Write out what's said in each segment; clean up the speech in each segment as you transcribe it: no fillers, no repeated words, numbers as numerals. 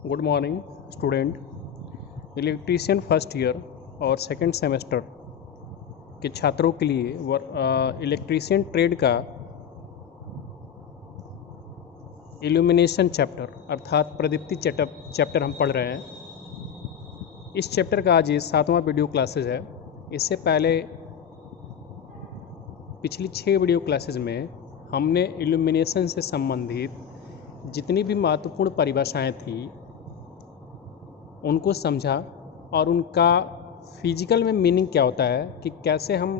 Good morning student. Electrician first year और second semester के छात्रों के लिए इलेक्ट्रीशियन ट्रेड का इल्यूमिनेशन चैप्टर अर्थात प्रदीप्ति चैप्टर हम पढ़ रहे हैं। इस चैप्टर का आज ये 7वां वीडियो क्लासेस है। इससे पहले पिछली 6 वीडियो क्लासेस में हमने इल्यूमिनेशन से संबंधित जितनी भी महत्वपूर्ण परिभाषाएं थी उनको समझा और उनका फिजिकल में मीनिंग क्या होता है कि कैसे हम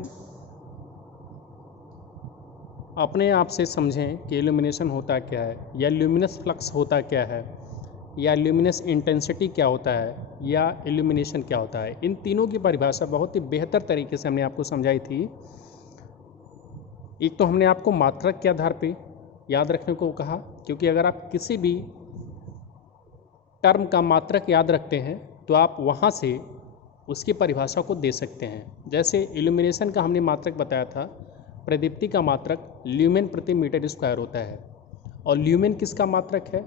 अपने आप से समझें कि इल्यूमिनेशन होता क्या है, या ल्यूमिनस फ्लक्स होता क्या है, या ल्यूमिनस इंटेंसिटी क्या होता है, या इल्यूमिनेशन क्या होता है। इन तीनों की परिभाषा बहुत ही बेहतर तरीके से हमने आपको समझाई थी। एक तो हमने आपको मात्रक के आधार पे याद रखने को कहा, क्योंकि अगर आप किसी भी टर्म का मात्रक याद रखते हैं तो आप वहाँ से उसकी परिभाषा को दे सकते हैं। जैसे इल्यूमिनेशन का हमने मात्रक बताया था, प्रदीप्ति का मात्रक ल्यूमेन प्रति मीटर स्क्वायर होता है। और ल्यूमेन किसका मात्रक है?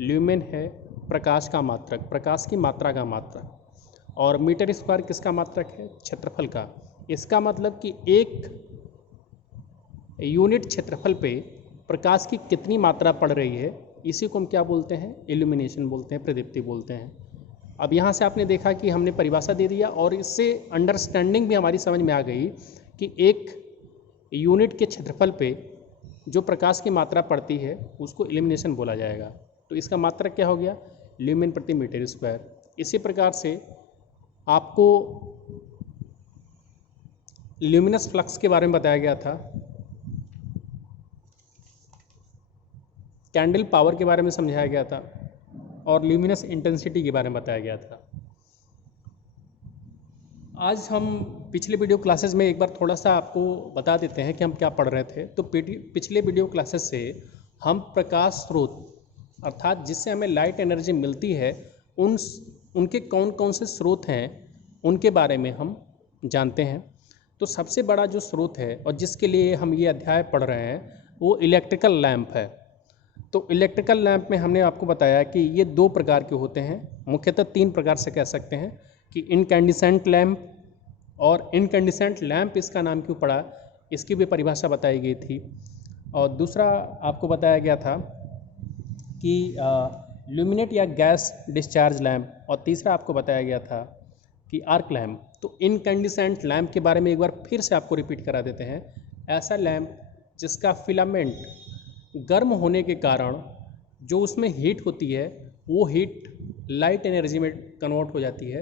ल्यूमेन है प्रकाश का मात्रक, प्रकाश की मात्रा का मात्रक। और मीटर स्क्वायर किसका मात्रक है? क्षेत्रफल का। इसका मतलब कि एक यूनिट क्षेत्रफल पे प्रकाश की कितनी मात्रा पड़ रही है, इसी को हम क्या बोलते हैं? इल्यूमिनेशन बोलते हैं, प्रदीप्ति बोलते हैं। अब यहाँ से आपने देखा कि हमने परिभाषा दे दिया और इससे अंडरस्टैंडिंग भी हमारी समझ में आ गई कि एक यूनिट के क्षेत्रफल पे जो प्रकाश की मात्रा पड़ती है उसको इल्यूमिनेशन बोला जाएगा। तो इसका मात्रक क्या हो गया? ल्यूमेन प्रति मीटर स्क्वायर। इसी प्रकार से आपको ल्यूमिनस फ्लक्स के बारे में बताया गया था, कैंडल पावर के बारे में समझाया गया था, और ल्यूमिनस इंटेंसिटी के बारे में बताया गया था। आज हम पिछले वीडियो क्लासेस में एक बार थोड़ा सा आपको बता देते हैं कि हम क्या पढ़ रहे थे। तो पिछले वीडियो क्लासेस से हम प्रकाश स्रोत अर्थात जिससे हमें लाइट एनर्जी मिलती है उनके कौन कौन से स्रोत हैं उनके बारे में हम जानते हैं। तो सबसे बड़ा जो स्रोत है और जिसके लिए हम ये अध्याय पढ़ रहे हैं वो इलेक्ट्रिकल लैंप है। तो इलेक्ट्रिकल लैंप में हमने आपको बताया कि ये 2 प्रकार के होते हैं, मुख्यतः 3 प्रकार से कह सकते हैं कि इनकैंडिसेंट लैंप और इनकैंडिसेंट लैंप इसका नाम क्यों पड़ा, इसकी भी परिभाषा बताई गई थी। और दूसरा आपको बताया गया था कि ल्यूमिनेट या गैस डिस्चार्ज लैंप, और तीसरा आपको बताया गया था कि आर्क लैंप। तो इनकैंडिसेंट लैंप के बारे में एक बार फिर से आपको रिपीट करा देते हैं। ऐसा लैंप जिसका फिलामेंट गर्म होने के कारण जो उसमें हीट होती है वो हीट लाइट एनर्जी में कन्वर्ट हो जाती है,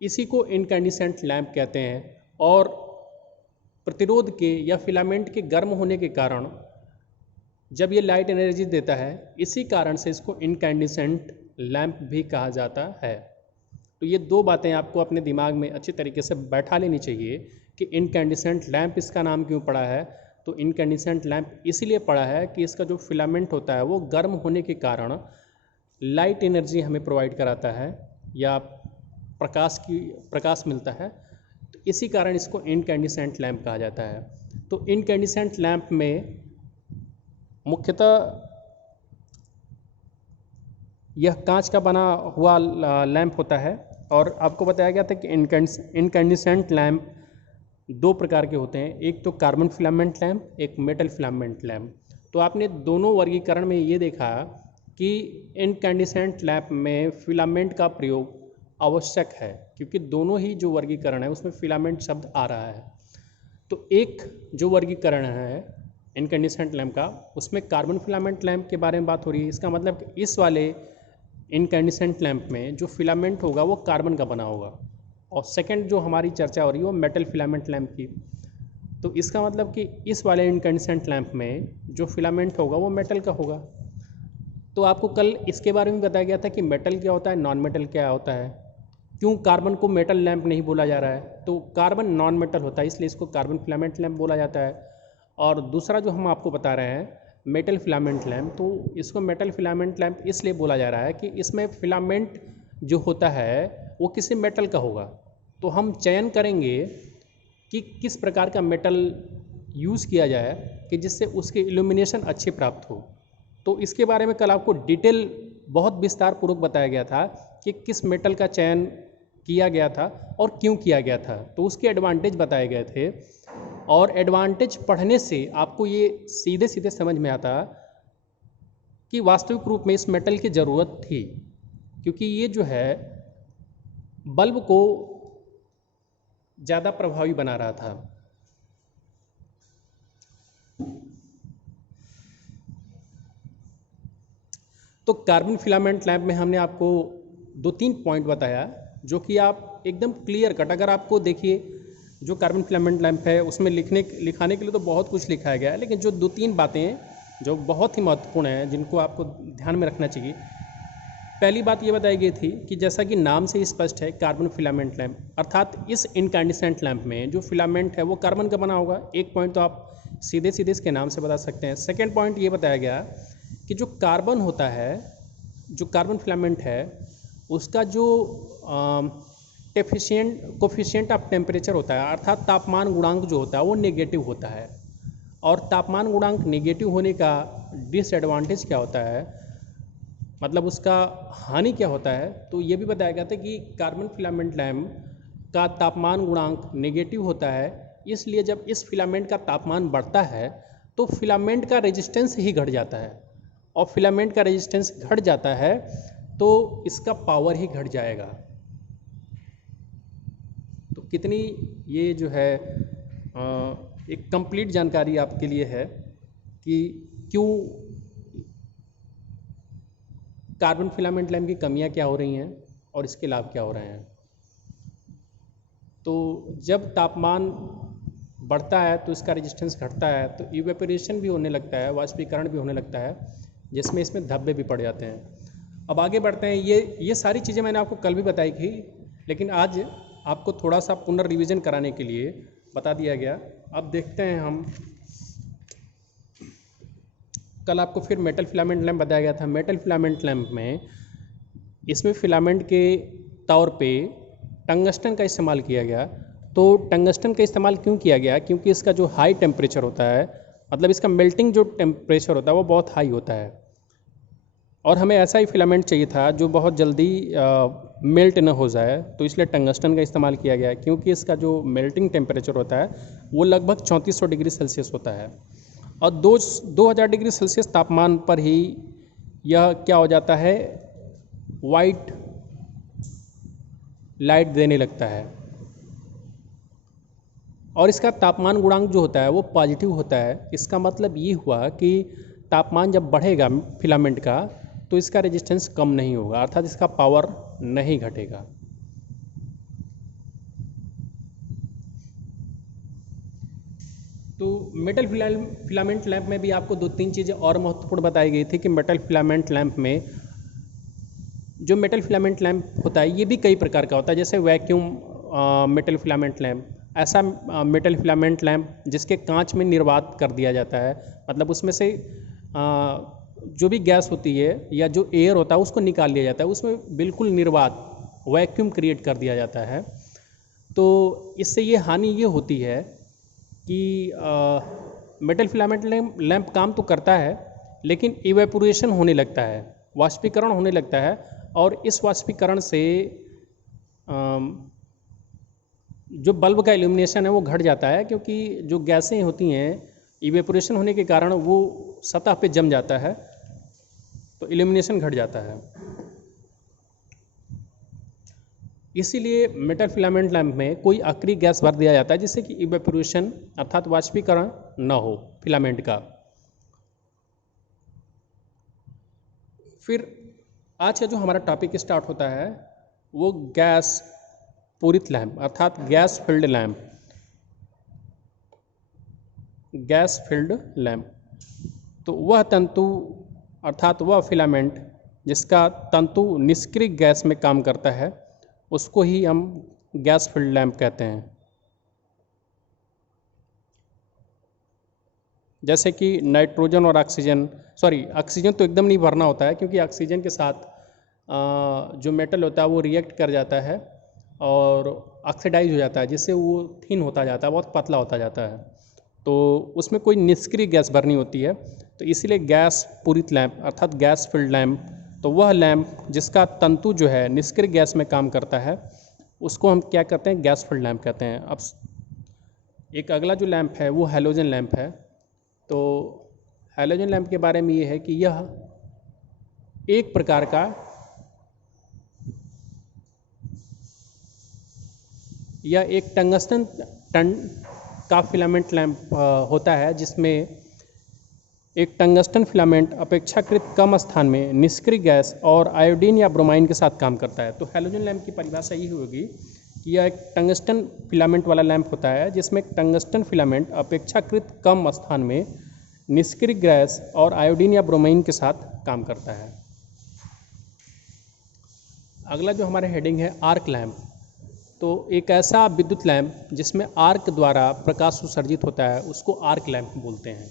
इसी को इनकैंडिसेंट लैंप कहते हैं। और प्रतिरोध के या फिलामेंट के गर्म होने के कारण जब ये लाइट एनर्जी देता है, इसी कारण से इसको इनकैंडिसेंट लैंप भी कहा जाता है। तो ये 2 बातें आपको अपने दिमाग में अच्छी तरीके से बैठा लेनी चाहिए कि इनकैंडिसेंट लैंप इसका नाम क्यों पड़ा है। तो इनकैंडिसेंट लैंप इसलिए पड़ा है कि इसका जो फिलामेंट होता है वो गर्म होने के कारण लाइट एनर्जी हमें प्रोवाइड कराता है या प्रकाश मिलता है। तो इसी कारण इसको इनकैंडिसेंट लैंप कहा जाता है। तो इनकैंडिसेंट लैंप में मुख्यतः यह कांच का बना हुआ लैंप होता है। और आपको बताया गया था कि इनकैंडिसेंट लैंप 2 प्रकार के होते हैं, एक तो कार्बन फिलामेंट लैंप, एक मेटल फिलामेंट लैंप। तो आपने दोनों वर्गीकरण में ये देखा कि इनकैंडिसेंट लैंप में फिलामेंट का प्रयोग आवश्यक है, क्योंकि दोनों ही जो वर्गीकरण है उसमें फिलामेंट शब्द आ रहा है। तो एक जो वर्गीकरण है इनकैंडिसेंट लैंप का, उसमें कार्बन फिलामेंट लैंप के बारे में बात हो रही है। इसका मतलब कि इस वाले इनकैंडिसेंट लैंप में जो फिलामेंट होगा वो कार्बन का बना होगा। और सेकंड जो हमारी चर्चा हो रही है वो मेटल फिलामेंट लैंप की। तो इसका मतलब कि इस वाले इनकैंडिसेंट लैंप में जो फिलामेंट होगा वो मेटल का होगा। तो आपको कल इसके बारे में बताया गया था कि मेटल क्या होता है, नॉन मेटल क्या होता है, क्यों कार्बन को मेटल लैंप नहीं बोला जा रहा है। तो कार्बन नॉन मेटल होता है, इसलिए इसको कार्बन फिलामेंट लैंप बोला जाता है। और दूसरा जो हम आपको बता रहे हैं मेटल फिलामेंट लैंप, तो इसको मेटल फिलामेंट लैंप इसलिए बोला जा रहा है कि इसमें फिलामेंट जो होता है वो किसी मेटल का होगा। तो हम चयन करेंगे कि किस प्रकार का मेटल यूज़ किया जाए कि जिससे उसकी इल्यूमिनेशन अच्छी प्राप्त हो। तो इसके बारे में कल आपको डिटेल बहुत विस्तार पूर्वक बताया गया था कि किस मेटल का चयन किया गया था और क्यों किया गया था, तो उसके एडवांटेज बताए गए थे। और एडवांटेज पढ़ने से आपको ये सीधे सीधे समझ में आता कि वास्तविक रूप में इस मेटल की ज़रूरत थी, क्योंकि ये जो है बल्ब को ज़्यादा प्रभावी बना रहा था। तो कार्बन फिलामेंट लैंप में हमने आपको 2-3 पॉइंट बताया जो कि आप एकदम क्लियर कट, अगर आपको देखिए जो कार्बन फिलामेंट लैंप है उसमें लिखाने के लिए तो बहुत कुछ लिखाया गया है, लेकिन जो 2-3 बातें जो बहुत ही महत्वपूर्ण हैं जिनको आपको ध्यान में रखना चाहिए। पहली बात ये बताई गई थी कि जैसा कि नाम से ही स्पष्ट है, कार्बन फिलामेंट लैंप, अर्थात इस इनकैंडिसेंट लैंप में जो फिलामेंट है वो कार्बन का बना होगा। एक पॉइंट तो आप सीधे सीधे इसके नाम से बता सकते हैं। सेकेंड पॉइंट ये बताया गया कि जो कार्बन होता है, जो कार्बन फिलामेंट है, उसका जो कोफिशिएंट ऑफ टेम्परेचर होता है, अर्थात तापमान गुणांक जो होता है वो नेगेटिव होता है। और तापमान गुणांक नेगेटिव होने का डिसएडवांटेज क्या होता है, मतलब उसका हानि क्या होता है, तो ये भी बताया गया था कि कार्बन फिलामेंट लैंप का तापमान गुणांक नेगेटिव होता है, इसलिए जब इस फिलामेंट का तापमान बढ़ता है तो फिलामेंट का रेजिस्टेंस ही घट जाता है, और फिलामेंट का रेजिस्टेंस घट जाता है तो इसका पावर ही घट जाएगा। तो कितनी ये जो है एक कंप्लीट जानकारी आपके लिए है कि क्यों कार्बन फिलामेंट लैंप की कमियां क्या हो रही हैं और इसके लाभ क्या हो रहे हैं। तो जब तापमान बढ़ता है तो इसका रेजिस्टेंस घटता है, तो इवेपोरेशन भी होने लगता है, वाष्पीकरण भी होने लगता है, जिसमें इसमें धब्बे भी पड़ जाते हैं। अब आगे बढ़ते हैं। ये सारी चीज़ें मैंने आपको कल भी बताई थी, लेकिन आज आपको थोड़ा सा पुनर्रिविजन कराने के लिए बता दिया गया। अब देखते हैं हम, कल आपको फिर मेटल फिलामेंट लैंप बताया गया था। मेटल फिलामेंट लैंप में इसमें फिलामेंट के तौर पे टंगस्टन का इस्तेमाल किया गया। तो टंगस्टन का इस्तेमाल क्यों किया गया, क्योंकि इसका जो हाई टेम्परेचर होता है, मतलब इसका मेल्टिंग जो टेम्परेचर होता है वो बहुत हाई होता है, और हमें ऐसा ही फिलामेंट चाहिए था जो बहुत जल्दी मेल्ट न हो जाए, तो इसलिए टंगस्टन का इस्तेमाल किया गया, क्योंकि इसका जो मेल्टिंग टेम्परेचर होता है वो लगभग 3400 डिग्री सेल्सियस होता है, और 2000 डिग्री सेल्सियस तापमान पर ही यह क्या हो जाता है, वाइट लाइट देने लगता है। और इसका तापमान गुणांक जो होता है वो पॉजिटिव होता है। इसका मतलब ये हुआ कि तापमान जब बढ़ेगा फिलामेंट का तो इसका रेजिस्टेंस कम नहीं होगा, अर्थात इसका पावर नहीं घटेगा। तो मेटल फिलामेंट लैंप में भी आपको 2-3 चीज़ें और महत्वपूर्ण बताई गई थी कि मेटल फिलामेंट लैंप में जो मेटल फिलामेंट लैंप होता है ये भी कई प्रकार का होता है, जैसे वैक्यूम मेटल फिलामेंट लैंप, ऐसा मेटल फिलामेंट लैंप जिसके कांच में निर्वात कर दिया जाता है, मतलब उसमें से जो भी गैस होती है या जो एयर होता है उसको निकाल लिया जाता है, उसमें बिल्कुल निर्वात वैक्यूम क्रिएट कर दिया जाता है। तो इससे ये हानि ये होती है कि मेटल फिलामेंट लैंप काम तो करता है, लेकिन इवेपोरेशन होने लगता है, वाष्पीकरण होने लगता है, और इस वाष्पीकरण से जो बल्ब का इल्यूमिनेशन है वो घट जाता है, क्योंकि जो गैसें होती हैं इवेपोरेशन होने के कारण वो सतह पे जम जाता है, तो इल्यूमिनेशन घट जाता है। इसीलिए मेटल फिलामेंट लैंप में कोई अक्रिय गैस भर दिया जाता है जिससे कि इवेपोरेशन अर्थात वाष्पीकरण न हो फिलामेंट का। फिर आज का जो हमारा टॉपिक स्टार्ट होता है वो गैस पूरित लैंप अर्थात gas filled lamp. Gas filled lamp तो वह तंतु अर्थात वह फिलामेंट जिसका तंतु निष्क्रिय गैस में काम करता है उसको ही हम गैस फिल्ड लैंप कहते हैं। जैसे कि नाइट्रोजन और ऑक्सीजन तो एकदम नहीं भरना होता है, क्योंकि ऑक्सीजन के साथ जो मेटल होता है वो रिएक्ट कर जाता है और ऑक्सीडाइज हो जाता है, जिससे वो थिन होता जाता है, बहुत पतला होता जाता है। तो उसमें कोई निष्क्रिय गैस भरनी होती है, तो इसीलिए गैस पूरित लैंप अर्थात गैस फिल्ड लैंप तो वह लैंप जिसका तंतु जो है निष्क्रिय गैस में काम करता है उसको हम क्या कहते हैं, गैस फिल्ड लैंप कहते हैं। अब एक अगला जो लैंप है वो हैलोजन लैंप है। तो हैलोजन लैंप के बारे में ये है कि यह एक प्रकार का एक टंगस्टन का फिलामेंट लैंप होता है, जिसमें एक टंगस्टन फिलामेंट अपेक्षाकृत कम स्थान में निष्क्रिय गैस और आयोडीन या ब्रोमाइन के साथ काम करता है। तो हैलोजन लैंप की परिभाषा यही होगी कि यह एक टंगस्टन फिलामेंट वाला लैंप होता है जिसमें टंगस्टन फिलामेंट अपेक्षाकृत कम स्थान में निष्क्रिय गैस और आयोडीन या ब्रोमाइन के साथ काम करता है। अगला जो हमारे हेडिंग है आर्क लैंप। तो एक ऐसा विद्युत लैंप जिसमें आर्क द्वारा प्रकाश उत्सर्जित होता है उसको आर्क लैंप बोलते हैं।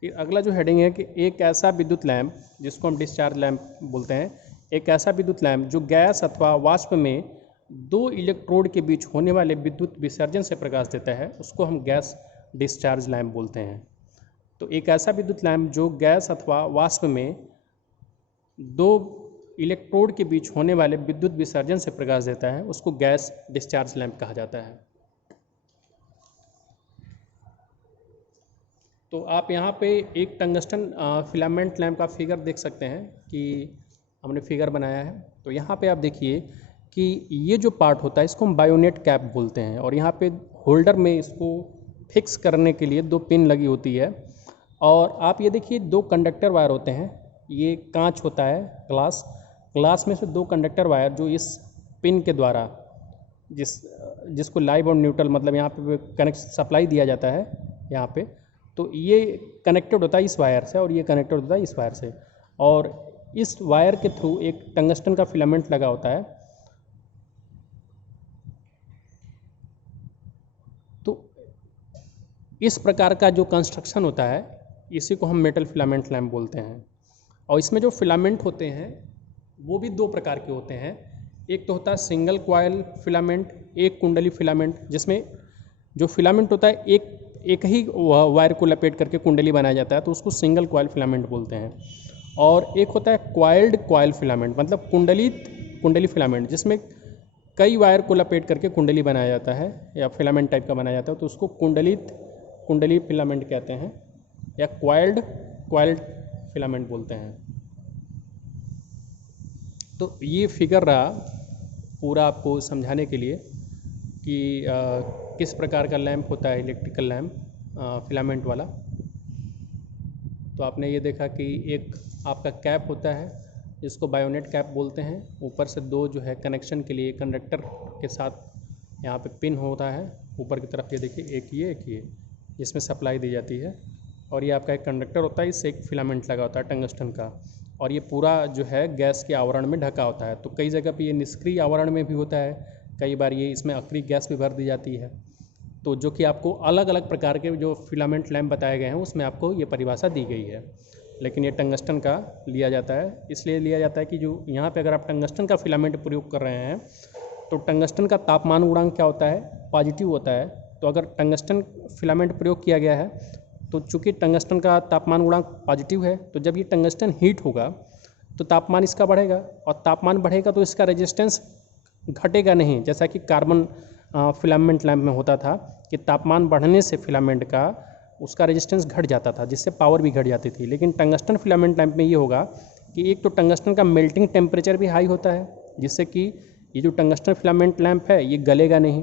फिर अगला जो हेडिंग है कि एक ऐसा विद्युत लैंप जिसको हम डिस्चार्ज लैंप बोलते हैं, एक ऐसा विद्युत लैंप जो गैस अथवा वाष्प में दो इलेक्ट्रोड के बीच होने वाले विद्युत विसर्जन से प्रकाश देता है उसको हम गैस डिस्चार्ज लैंप बोलते हैं। तो एक ऐसा विद्युत लैंप जो गैस अथवा वाष्प में दो इलेक्ट्रोड के बीच होने वाले विद्युत विसर्जन से प्रकाश देता है उसको गैस डिस्चार्ज लैंप कहा जाता है। तो आप यहाँ पे एक टंगस्टन फिलामेंट लैंप का फिगर देख सकते हैं कि हमने फिगर बनाया है। तो यहाँ पे आप देखिए कि ये जो पार्ट होता है इसको हम बायोनेट कैप बोलते हैं और यहाँ पे होल्डर में इसको फिक्स करने के लिए दो पिन लगी होती है। और आप ये देखिए दो कंडक्टर वायर होते हैं, ये कांच होता है ग्लास में से दो कंडक्टर वायर जो इस पिन के द्वारा जिसको लाइव और न्यूट्रल मतलब यहाँ पे कनेक्ट सप्लाई दिया जाता है यहाँ पे, तो ये कनेक्टेड होता है इस वायर से और ये कनेक्टेड होता है इस वायर से और इस वायर के थ्रू एक टंगस्टन का फिलामेंट लगा होता है। तो इस प्रकार का जो कंस्ट्रक्शन होता है इसी को हम मेटल फिलामेंट लैंप बोलते हैं। और इसमें जो फिलामेंट होते हैं वो भी दो प्रकार के होते हैं। एक तो होता है सिंगल कॉयल फिलामेंट, एक कुंडली फिलामेंट, जिसमें जो फिलामेंट होता है एक ही वायर को लपेट करके कुंडली बनाया जाता है तो उसको सिंगल कॉयल फिलामेंट बोलते हैं। और एक होता है क्वाइल्ड कॉयल फिलामेंट मतलब कुंडली फिलामेंट, जिसमें कई वायर को लपेट करके कुंडली बनाया जाता है या फिलामेंट टाइप का बनाया जाता है तो उसको कुंडली फिलामेंट कहते हैं या क्वाइल्ड फिलामेंट बोलते हैं। तो ये फिगर रहा पूरा आपको समझाने के लिए कि किस प्रकार का लैंप होता है इलेक्ट्रिकल लैंप फिलामेंट वाला। तो आपने ये देखा कि एक आपका कैप होता है जिसको बायोनेट कैप बोलते हैं, ऊपर से दो जो है कनेक्शन के लिए कंडक्टर के साथ यहाँ पे पिन होता है ऊपर की तरफ, ये देखिए एक ये जिसमें सप्लाई दी जाती है और ये आपका एक कंडक्टर होता है, इससे एक फिलामेंट लगा होता है टंगस्टन का और ये पूरा जो है गैस के आवरण में ढका होता है। तो कई जगह पे ये निष्क्रिय आवरण में भी होता है, कई बार ये इसमें अक्रिय गैस भी भर दी जाती है। तो जो कि आपको अलग अलग प्रकार के जो फिलामेंट लैंप बताए गए हैं उसमें आपको ये परिभाषा दी गई है, लेकिन ये टंगस्टन का लिया जाता है। इसलिए लिया जाता है कि जो यहाँ पे अगर आप टंगस्टन का फिलामेंट प्रयोग कर रहे हैं तो टंगस्टन का तापमान गुणांक क्या होता है, पॉजिटिव होता है। तो अगर टंगस्टन फिलामेंट प्रयोग किया गया है तो चूँकि टंगस्टन का तापमान गुणांक पॉजिटिव है तो जब ये टंगस्टन हीट होगा तो तापमान इसका बढ़ेगा और तापमान बढ़ेगा तो इसका रेजिस्टेंस घटेगा नहीं, जैसा कि कार्बन फिलामेंट लैंप में होता था कि तापमान बढ़ने से फिलामेंट का उसका रेजिस्टेंस घट जाता था जिससे पावर भी घट जाती थी। लेकिन टंगस्टन फिलामेंट लैंप में ये होगा कि एक तो टंगस्टन का मेल्टिंग टेम्परेचर भी हाई होता है जिससे कि ये जो टंगस्टन फिलामेंट लैंप है ये गलेगा नहीं,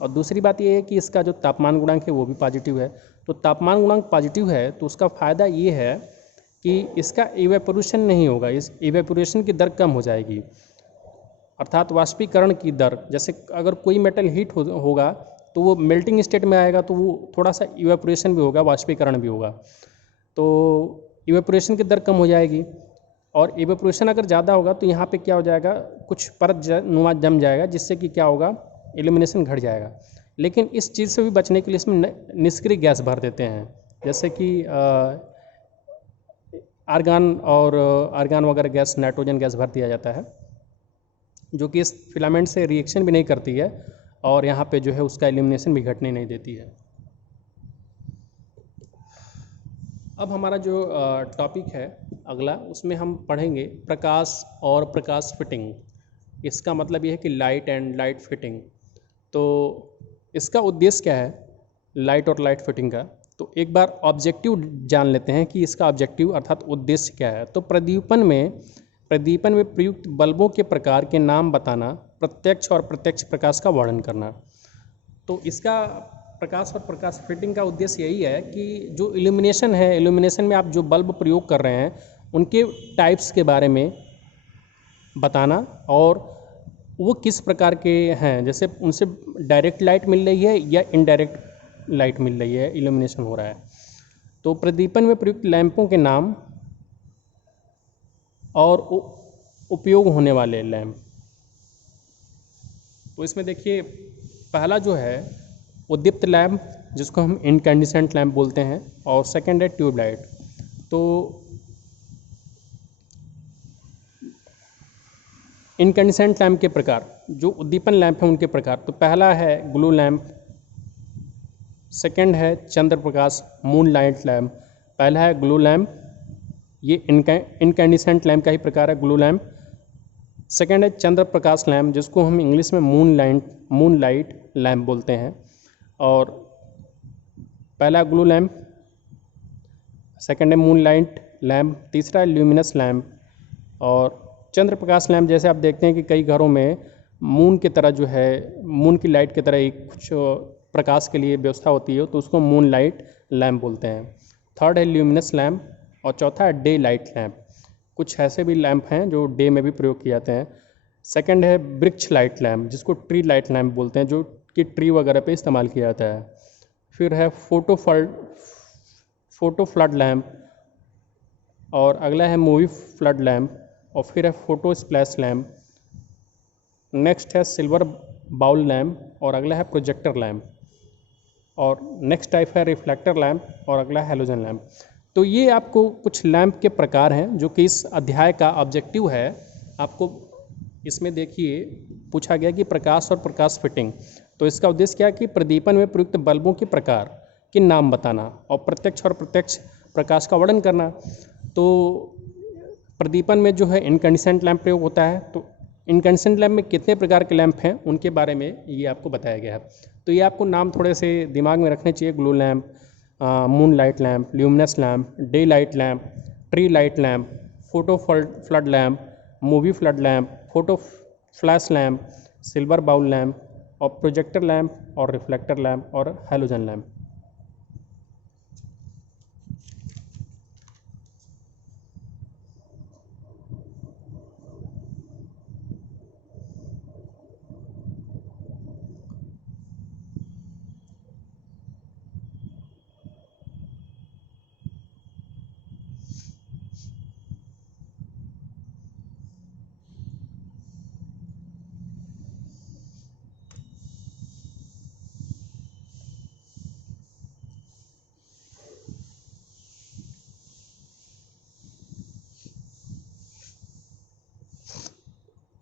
और दूसरी बात ये है कि इसका जो तापमान गुणांक है वो भी पॉजिटिव है। तो तापमान गुणांक पॉजिटिव है तो उसका फ़ायदा ये है कि इसका इवेपोरेशन नहीं होगा, इस इवेपोरेशन की दर कम हो जाएगी, अर्थात वाष्पीकरण की दर। जैसे अगर कोई मेटल हीट होगा तो वो मेल्टिंग स्टेट में आएगा तो वो थोड़ा सा इवेपोरेशन भी होगा, वाष्पीकरण भी होगा, तो इवेपोरेशन की दर कम हो जाएगी। और इवेपोरेशन अगर ज़्यादा होगा तो यहाँ पे क्या हो जाएगा, कुछ परत नुमा जम जाएगा जिससे कि क्या होगा, इल्यूमिनेशन घट जाएगा। लेकिन इस चीज़ से भी बचने के लिए इसमें निष्क्रिय गैस भर देते हैं, जैसे कि आर्गान वगैरह गैस, नाइट्रोजन गैस भर दिया जाता है जो कि इस फिलामेंट से रिएक्शन भी नहीं करती है और यहाँ पे जो है उसका इल्यूमिनेशन भी घटने नहीं देती है। अब हमारा जो टॉपिक है अगला, उसमें हम पढ़ेंगे प्रकाश और प्रकाश फिटिंग। इसका मतलब ये है कि लाइट एंड लाइट फिटिंग। तो इसका उद्देश्य क्या है लाइट और लाइट फिटिंग का, तो एक बार ऑब्जेक्टिव जान लेते हैं कि इसका ऑब्जेक्टिव अर्थात उद्देश्य क्या है। तो प्रदीपन में प्रयुक्त बल्बों के प्रकार के नाम बताना, प्रत्यक्ष और प्रत्यक्ष प्रकाश का वर्णन करना। तो इसका प्रकाश और प्रकाश फिटिंग का उद्देश्य यही है कि जो इल्यूमिनेशन है, इल्यूमिनेशन में आप जो बल्ब प्रयोग कर रहे हैं उनके टाइप्स के बारे में बताना और वो किस प्रकार के हैं, जैसे उनसे डायरेक्ट लाइट मिल रही है या इनडायरेक्ट लाइट मिल रही है, इल्यूमिनेशन हो रहा है। तो प्रदीपन में प्रयुक्त लैंपों के नाम और उपयोग होने वाले लैंप। तो इसमें देखिए पहला जो है उद्दीप्त लैंप, जिसको हम इनकैंडिसेंट लैंप बोलते हैं, और सेकंड है ट्यूबलाइट। तो इनकैंडिसेंट लैंप के प्रकार, जो उद्दीपन लैंप हैं उनके प्रकार, तो पहला है ग्लो लैंप, सेकंड है चंद्र प्रकाश मून लाइट लैंप। पहला है ग्लो लैंप, ये इनकैंडिसेंट लैंप का ही प्रकार है ग्लो लैंप। सेकंड है चंद्र प्रकाश लैंप, जिसको हम इंग्लिश में मून लाइट लैंप बोलते हैं। और पहला ग्लो लैंप, सेकंड है मून लाइट लैंप, तीसरा है ल्यूमिनस लैंप। और चंद्र प्रकाश लैंप जैसे आप देखते हैं कि कई घरों में मून की तरह जो है, मून की लाइट की तरह एक कुछ प्रकाश के लिए व्यवस्था होती है, तो उसको मून लाइट लैंप बोलते हैं। थर्ड है ल्यूमिनस लैंप और चौथा है डे लाइट लैंप। कुछ ऐसे भी लैंप हैं जो डे में भी प्रयोग किए जाते हैं। सेकंड है वृक्ष लाइट लैंप, जिसको ट्री लाइट लैंप बोलते हैं, जो कि ट्री वगैरह पे इस्तेमाल किया जाता है। फिर है फोटो फ्लड लैंप, और अगला है मूवी फ्लड लैंप, और फिर है फोटो स्प्लैश लैंप। नेक्स्ट है सिल्वर बाउल लैंप, और अगला है प्रोजेक्टर लैंप। और नेक्स्ट टाइप है रिफ्लेक्टर लैंप, और अगला है हैलोजन लैंप। तो ये आपको कुछ लैंप के प्रकार हैं जो कि इस अध्याय का ऑब्जेक्टिव है। आपको इसमें देखिए पूछा गया कि प्रकाश और प्रकाश फिटिंग, तो इसका उद्देश्य क्या है कि प्रदीपन में प्रयुक्त बल्बों के प्रकार के नाम बताना और प्रत्यक्ष और प्रत्यक्ष प्रकाश का वर्णन करना। तो प्रदीपन में जो है इनकैंडिसेंट लैंप प्रयोग होता है, तो इनकैंडिसेंट लैंप में कितने प्रकार के लैंप हैं उनके बारे में ये आपको बताया गया है। तो ये आपको नाम थोड़े से दिमाग में रखने चाहिए, glow lamp, moon light lamp, luminous lamp, day light lamp, tree light lamp, photo flood lamp, movie flood lamp, photo flash lamp, silver bowl lamp, और प्रोजेक्टर लैंप, और रिफ्लेक्टर लैंप, और हैलोजन लैंप।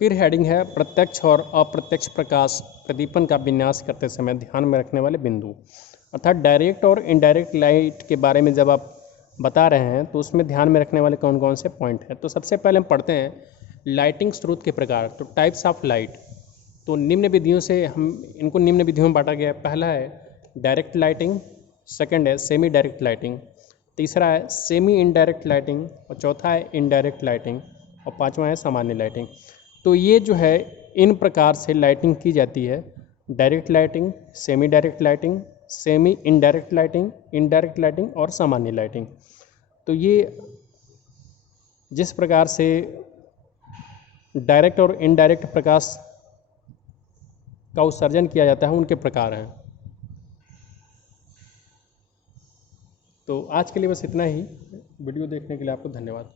फिर heading है प्रत्यक्ष और अप्रत्यक्ष प्रकाश प्रदीपन का विन्यास करते समय ध्यान में रखने वाले बिंदु। अर्थात डायरेक्ट और इनडायरेक्ट लाइट के बारे में जब आप बता रहे हैं तो उसमें ध्यान में रखने वाले कौन कौन से पॉइंट हैं। तो सबसे पहले हम पढ़ते हैं लाइटिंग स्रोत के प्रकार, तो टाइप्स ऑफ लाइट। तो निम्न विधियों से हम इनको निम्न विधियों में बांटा गया है। पहला है डायरेक्ट लाइटिंग, सेकंड है सेमी डायरेक्ट लाइटिंग, तीसरा है सेमी इनडायरेक्ट लाइटिंग, और चौथा है इनडायरेक्ट लाइटिंग, और पांचवा है सामान्य लाइटिंग। तो ये जो है इन प्रकार से लाइटिंग की जाती है, direct lighting, semi direct lighting, semi indirect lighting, indirect lighting, और सामान्य लाइटिंग। तो ये जिस प्रकार से डायरेक्ट और इनडायरेक्ट प्रकाश का उत्सर्जन किया जाता है उनके प्रकार हैं। तो आज के लिए बस इतना ही। वीडियो देखने के लिए आपको धन्यवाद।